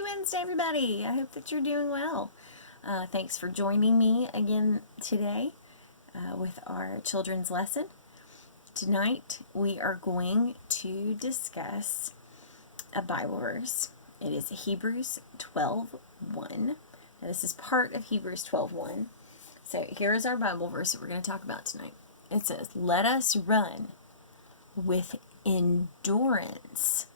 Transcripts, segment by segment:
Happy Wednesday, everybody. I hope that you're doing well. Thanks for joining me again today with our children's lesson. Tonight, we are going to discuss a Bible verse. It is Hebrews 12:1. Now, this is part of Hebrews 12:1. So here is our Bible verse that we're going to talk about tonight. It says, "Let us run with endurance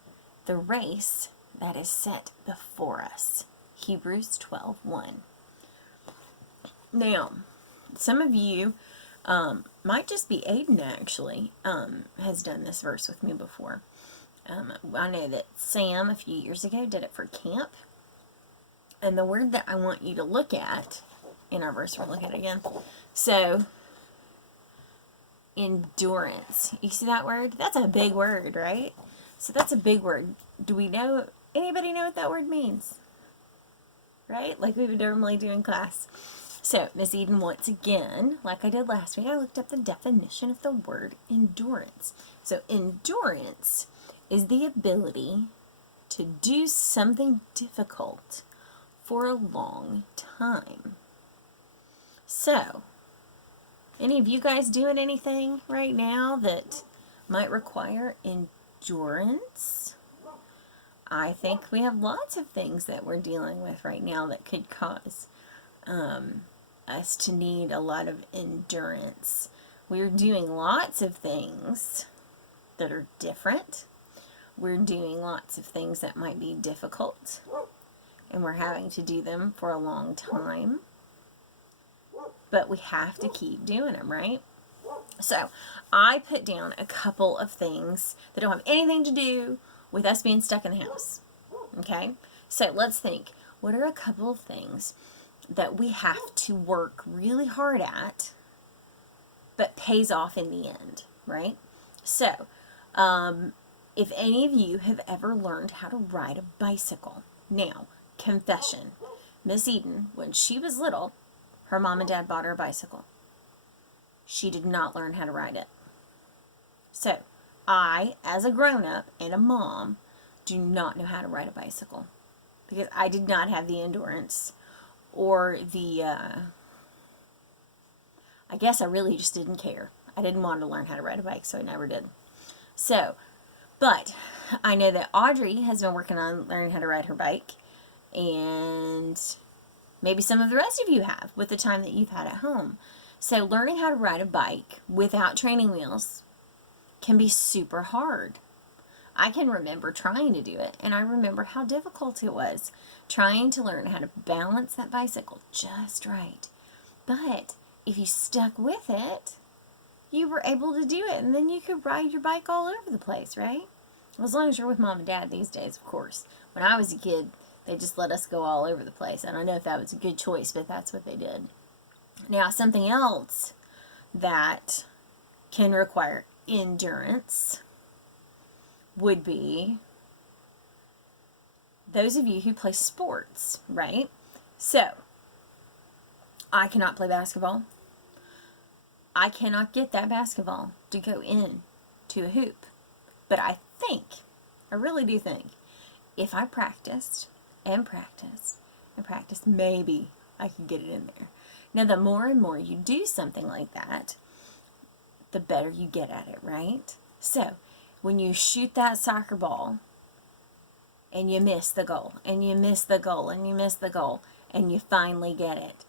the race that is set before us." Hebrews 12:1. Now, some of you, might just be Aiden actually, has done this verse with me before. I know that Sam a few years ago did it for camp. And the word that I want you to look at in our verse, we're looking at again. So, endurance. You see that word? That's a big word, right? So that's a big word. Do we know, anybody know what that word means? Right? Like we would normally do in class. So, Miss Eden, once again, like I did last week, I looked up the definition of the word endurance. So, endurance is the ability to do something difficult for a long time. So, any of you guys doing anything right now that might require endurance? I think we have lots of things that we're dealing with right now that could cause us to need a lot of endurance. We're doing lots of things that are different. We're doing lots of things that might be difficult, and we're having to do them for a long time. But we have to keep doing them, right? So, I put down a couple of things that don't have anything to do with us being stuck in the house. Okay? So, let's think. What are a couple of things that we have to work really hard at, but pays off in the end, right? So, if any of you have ever learned how to ride a bicycle, now, confession, Miss Eden, when she was little, her mom and dad bought her a bicycle. She did not learn how to ride it. So, I, as a grown-up and a mom, do not know how to ride a bicycle because I did not have the endurance or the, I guess I really just didn't care. I didn't want to learn how to ride a bike, so I never did. So, but I know that Audrey has been working on learning how to ride her bike, and maybe some of the rest of you have with the time that you've had at home. So learning how to ride a bike without training wheels can be super hard. I can remember trying to do it, and I remember how difficult it was trying to learn how to balance that bicycle just right. But if you stuck with it, you were able to do it, and then you could ride your bike all over the place, right? Well, as long as you're with mom and dad these days, of course. When I was a kid, they just let us go all over the place. I don't know if that was a good choice, but that's what they did. Now, something else that can require endurance would be those of you who play sports, right? So, I cannot play basketball. I cannot get that basketball to go in to a hoop. But I really do think, if I practiced and practiced and practiced, maybe I could get it in there. Now, the more and more you do something like that, the better you get at it, right? So, when you shoot that soccer ball and you miss the goal, and you miss the goal, and you miss the goal, and you finally get it,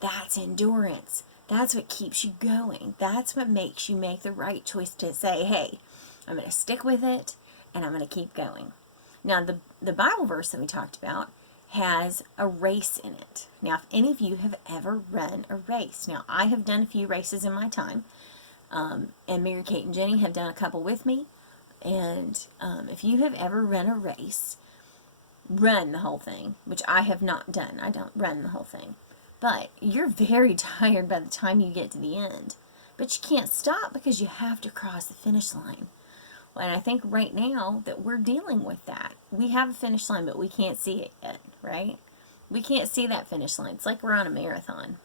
that's endurance. That's what keeps you going. That's what makes you make the right choice to say, hey, I'm going to stick with it, and I'm going to keep going. Now, the Bible verse that we talked about has a race in it. Now, if any of you have ever run a race, now I have done a few races in my time, and Mary Kate and Jenny have done a couple with me, and if you have ever run a race, run the whole thing, which I have not done. I don't run the whole thing. But you're very tired by the time you get to the end. But you can't stop because you have to cross the finish line. Well, and I think right now that we're dealing with that. We have a finish line, but we can't see it yet, right? We can't see that finish line. It's like we're on a marathon.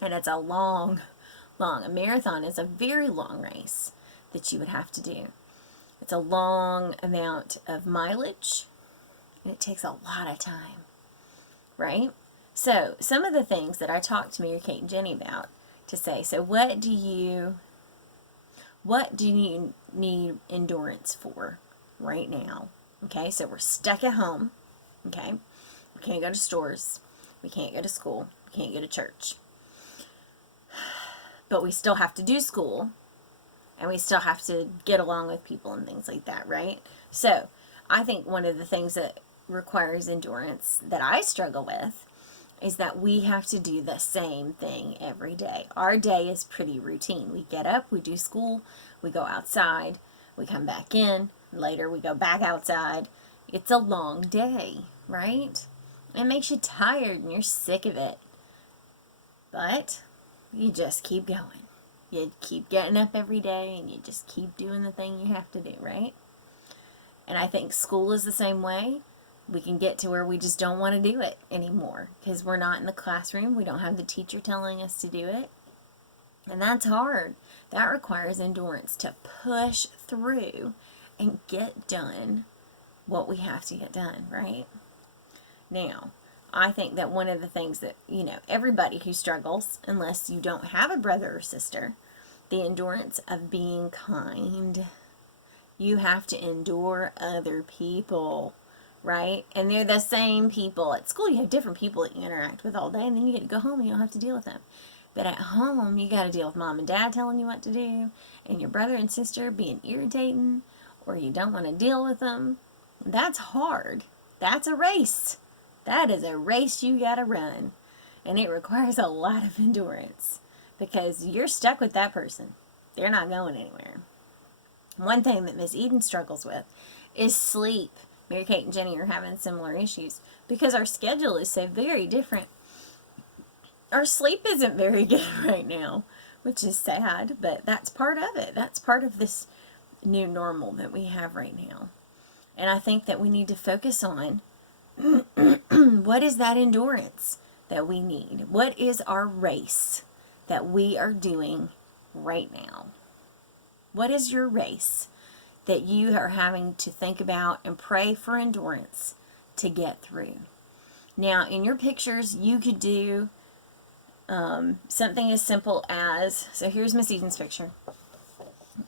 And it's a a marathon is a very long race that you would have to do. It's a long amount of mileage, And it takes a lot of time, right? So some of the things that I talked to Mary Kate and Jenny about to say, so what do you need endurance for right now? Okay, so we're stuck at home. Okay, we can't go to stores, we can't go to school, we can't go to church, but we still have to do school, and we still have to get along with people and things like that, right? So I think one of the things that requires endurance that I struggle with is that we have to do the same thing every day. Our day is pretty routine. We get up, we do school, we go outside, we come back in, later we go back outside. It's a long day, right? It makes you tired and you're sick of it. But you just keep going. You keep getting up every day and you just keep doing the thing you have to do, right? And I think school is the same way. We can get to where we just don't want to do it anymore because we're not in the classroom. We don't have the teacher telling us to do it. And that's hard. That requires endurance to push through and get done what we have to get done, right? Now, I think that one of the things that, everybody who struggles, unless you don't have a brother or sister, the endurance of being kind. You have to endure other people, right? And they're the same people. At school, you have different people that you interact with all day, and then you get to go home and you don't have to deal with them. But at home, you got to deal with mom and dad telling you what to do, and your brother and sister being irritating, or you don't want to deal with them. That's hard. That's a race. That is a race you got to run. And it requires a lot of endurance because you're stuck with that person. They're not going anywhere. One thing that Miss Eden struggles with is sleep. Mary Kate and Jenny are having similar issues because our schedule is so very different. Our sleep isn't very good right now, which is sad, but that's part of it. That's part of this new normal that we have right now. And I think that we need to focus on what is that endurance that we need? What is our race that we are doing right now? What is your race that you are having to think about and pray for endurance to get through? Now, in your pictures, you could do something as simple as, so here's Miss Eden's picture.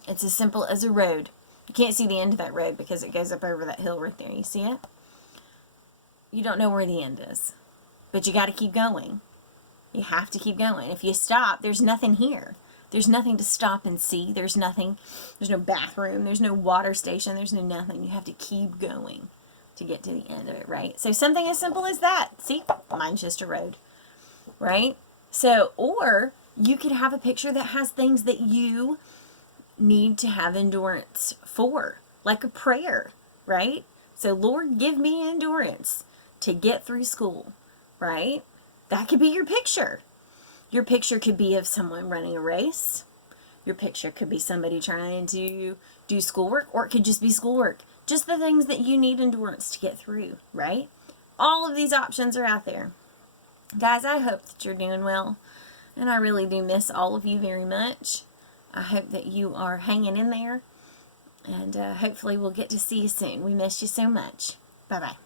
It's as simple as a road. You can't see the end of that road because it goes up over that hill right there. You see it? You don't know where the end is, but you got to keep going. You have to keep going. If you stop, there's nothing here. There's nothing to stop and see. There's no bathroom. There's no water station. There's no nothing. You have to keep going to get to the end of it, right? So something as simple as that. See, mine's just a road, right? So, or you could have a picture that has things that you need to have endurance for, like a prayer, right? So, Lord, give me endurance to get through school, right? That could be your picture. Your picture could be of someone running a race. Your picture could be somebody trying to do schoolwork, or it could just be schoolwork. Just the things that you need endurance to get through, right? All of these options are out there. Guys, I hope that you're doing well, and I really do miss all of you very much. I hope that you are hanging in there, and hopefully we'll get to see you soon. We miss you so much. Bye-bye.